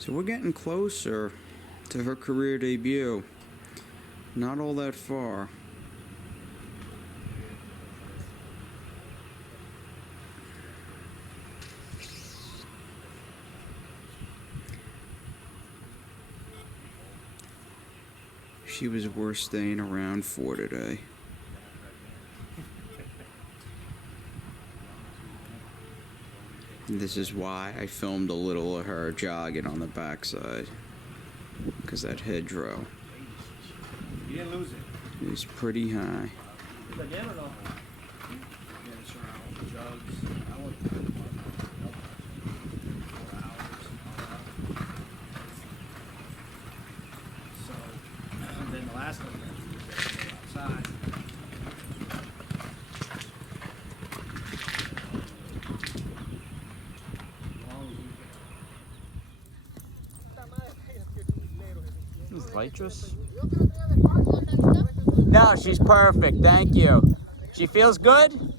So we're getting closer to her career debut. Not all that far. She was worth staying around for today. This is why I filmed a little of her jogging on the backside, because that hedgerow You didn't lose it. is pretty high. Again or no? Yeah, it's around jugs. I went 4 hours. So, then the last one we were outside. Is Lightress? No, she's perfect. Thank you. She feels good?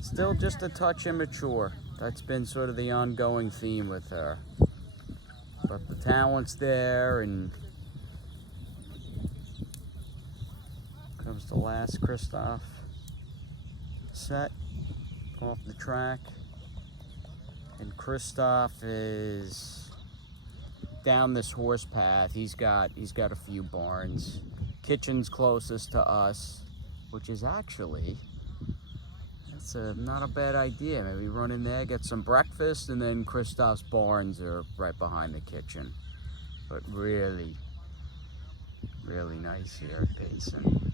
Still just a touch immature. That's been sort of the ongoing theme with her. But the talent's there, and comes the last Christophe set off the track. And Christophe is down this horse path. He's got a few barns. Kitchen's closest to us, which is actually, that's not a bad idea. Maybe run in there, get some breakfast, and then Christophe's barns are right behind the kitchen. But really, really nice here at Payson.